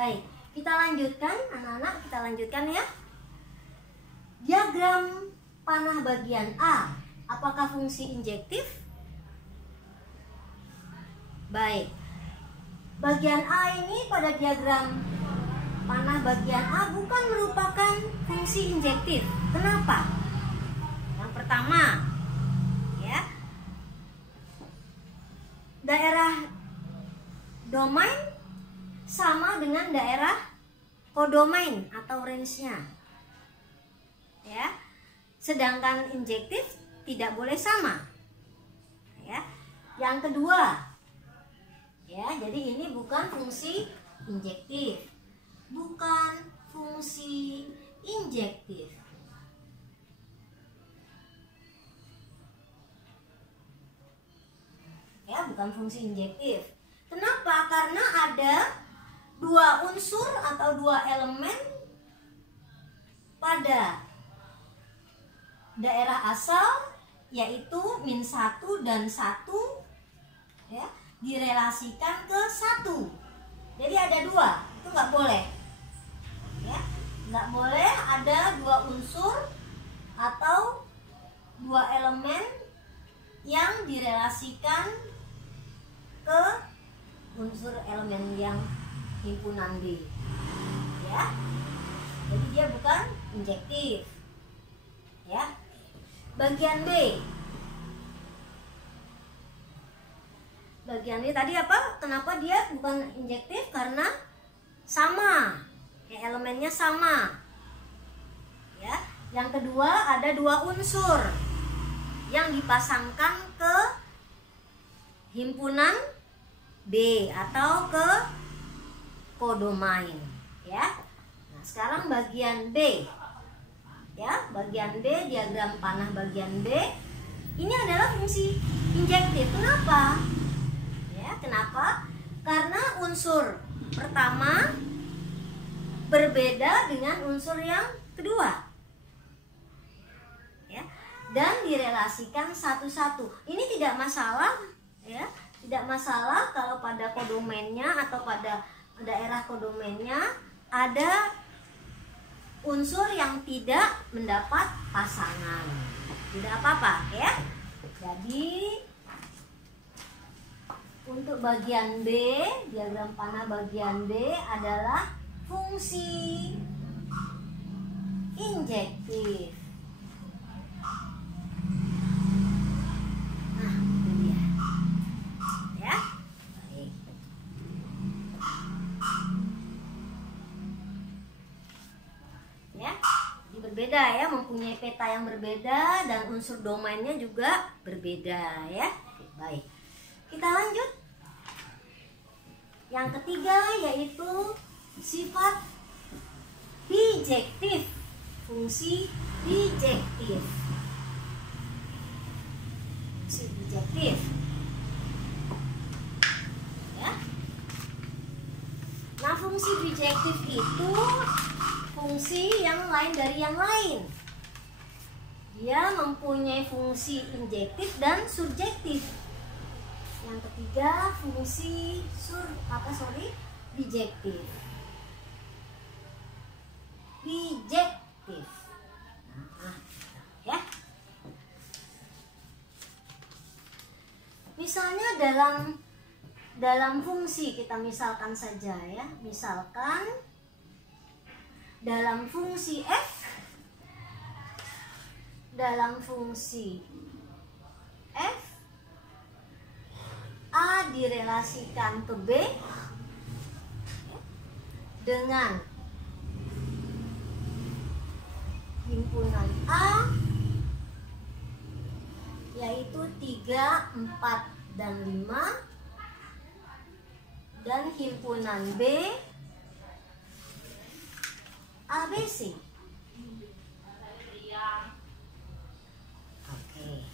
Baik, kita lanjutkan anak-anak, kita lanjutkan ya. Diagram panah bagian A, apakah fungsi injektif? Baik, bagian A ini pada diagram panah bagian A bukan merupakan fungsi injektif. Kenapa? Yang pertama, ya, daerah domain sama dengan daerah kodomain atau range-nya, ya. Sedangkan injektif tidak boleh sama, ya. Yang kedua, ya, jadi ini bukan fungsi injektif, bukan fungsi injektif. Ya, bukan fungsi injektif. Kenapa? Karena ada dua unsur atau dua elemen pada daerah asal, yaitu -1 dan 1, ya, direlasikan ke 1. Jadi ada dua, itu nggak boleh, ya, nggak boleh ada dua unsur atau dua elemen yang direlasikan ke unsur elemen yang himpunan D, ya. Jadi dia bukan injektif, ya. Bagian B, bagian B tadi apa? Kenapa dia bukan injektif? Karena sama, ya, elemennya sama, ya. Yang kedua, ada dua unsur yang dipasangkan ke himpunan B atau ke kodomain, ya. Nah, sekarang bagian B, ya, bagian B, diagram panah bagian B ini adalah fungsi injektif. Kenapa? Ya, kenapa? Karena unsur pertama berbeda dengan unsur yang kedua, ya, dan direlasikan satu-satu. Ini tidak masalah, ya, tidak masalah kalau pada kodomainnya atau pada daerah kodomainnya ada unsur yang tidak mendapat pasangan, tidak apa-apa, ya. Jadi untuk bagian B, diagram panah bagian B adalah fungsi injektif. Nah, itu dia, ya. Baik. Ya, jadi berbeda, ya, mempunyai peta yang berbeda dan unsur domainnya juga berbeda, ya. Baik, kita lanjut. Yang ketiga yaitu sifat bijektif, fungsi bijektif. Fungsi bijektif, ya. Nah, fungsi bijektif itu fungsi yang lain dari yang lain. Dia mempunyai fungsi injektif dan subjektif. Yang ketiga, fungsi bijektif. Bijektif. Nah, ya. Misalnya dalam fungsi, kita misalkan saja, ya. Misalkan dalam fungsi F, A direlasikan ke B dengan himpunan A, yaitu 3, 4, dan 5, dan himpunan B ABC. Oke.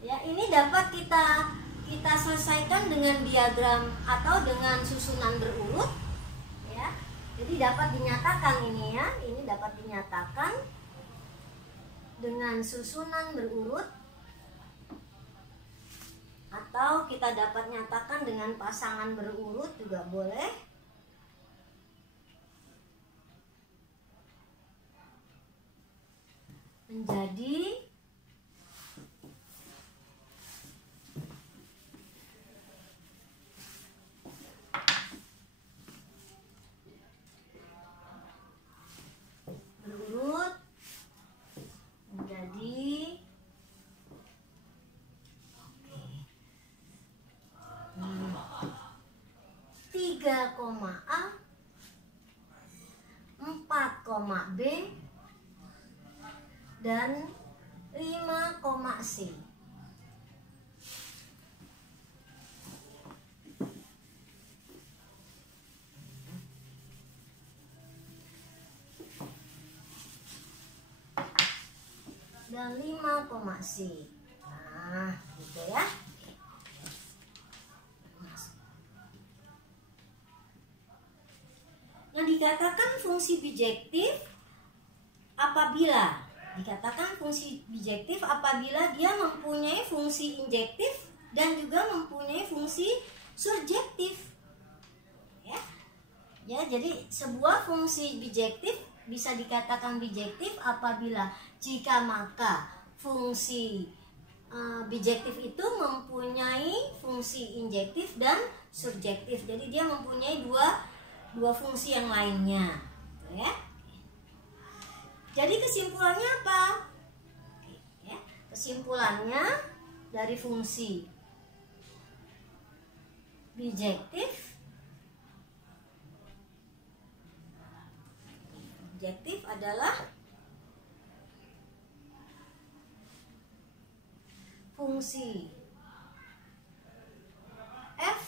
Ya, ini dapat kita selesaikan dengan diagram atau dengan susunan berurut, ya. Jadi dapat dinyatakan ini, ya. Ini dapat dinyatakan dengan susunan berurut. atau kita dapat nyatakan dengan pasangan berurut juga boleh. Menjadi berurut menjadi 3, A, 4, B, dan 5, C. Dan 5, C. Nah, gitu ya. Yang dikatakan fungsi bijektif apabila dia mempunyai fungsi injektif dan juga mempunyai fungsi surjektif. Ya, jadi sebuah fungsi bijektif bisa dikatakan bijektif apabila jika maka fungsi bijektif itu mempunyai fungsi injektif dan surjektif. Jadi dia mempunyai dua fungsi yang lainnya, ya. Jadi kesimpulannya apa? Ya, kesimpulannya dari fungsi bijektif adalah fungsi f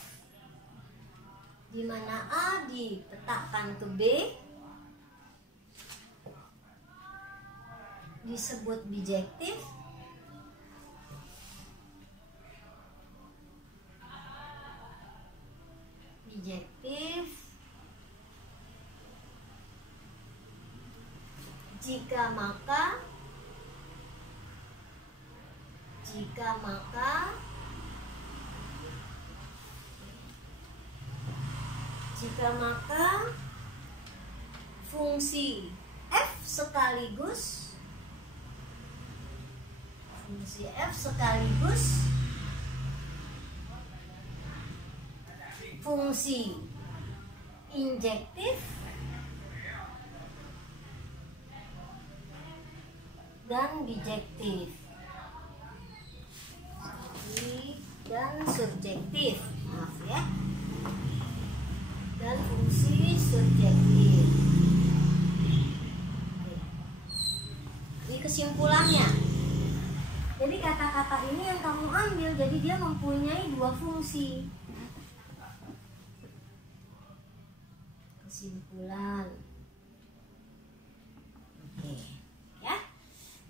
di mana A dipetakkan ke B disebut bijektif, jika maka fungsi F sekaligus fungsi injektif dan bijektif dan surjektif, maaf ya, dan fungsi surjektif. Ini kesimpulannya. Jadi kata-kata ini yang kamu ambil, jadi dia mempunyai dua fungsi. Kesimpulan. Oke, ya.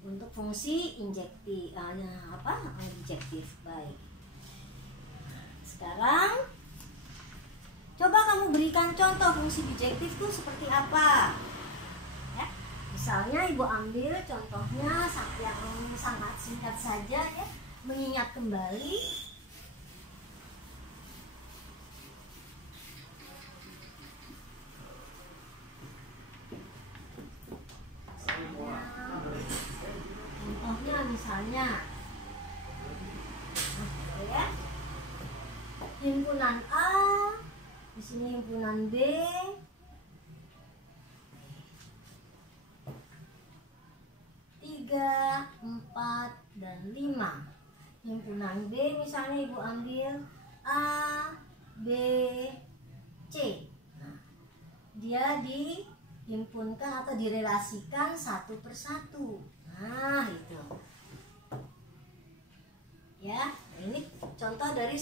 Untuk fungsi injektif, bijektif, baik. Sekarang coba kamu berikan contoh fungsi bijektif itu seperti apa. Ya. Misalnya ibu ambil contohnya yang sangat singkat saja ya, mengingat kembali. Contohnya misalnya ya, himpunan A, di sini himpunan B, tiga, 4, dan 5. Himpunan B misalnya ibu ambil A, B, C. Nah, dia dihimpunkan atau direlasikan satu persatu. Nah, itu. Ya, ini contoh dari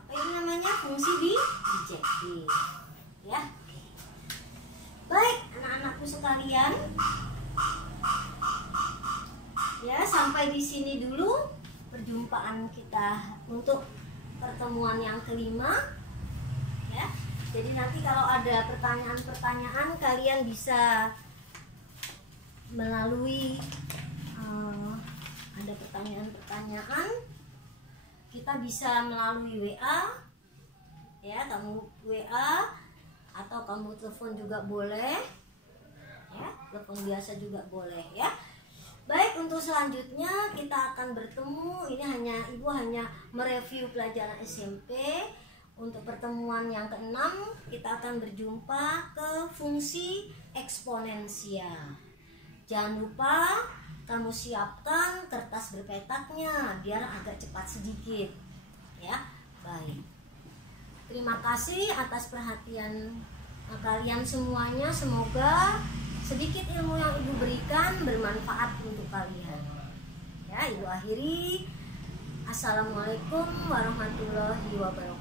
apa ini namanya? Fungsi bijektif. Ya. Baik, anak-anakku sekalian. Ya, sampai di sini dulu perjumpaan kita untuk pertemuan yang kelima. Ya. Jadi nanti kalau ada pertanyaan-pertanyaan kalian bisa melalui ada pertanyaan-pertanyaan, kita bisa melalui WA ya, kamu WA atau kamu telepon juga boleh ya, telepon biasa juga boleh ya. Baik, untuk selanjutnya kita akan bertemu. Ini Ibu hanya mereview pelajaran SMP. Untuk pertemuan yang ke-6 kita akan berjumpa ke fungsi eksponensial. Jangan lupa kamu siapkan kertas berpetaknya biar agak cepat sedikit ya. Baik, terima kasih atas perhatian kalian semuanya. Semoga sedikit ilmu yang Ibu berikan bermanfaat untuk kalian ya. Ibu akhiri, assalamualaikum warahmatullahi wabarakatuh.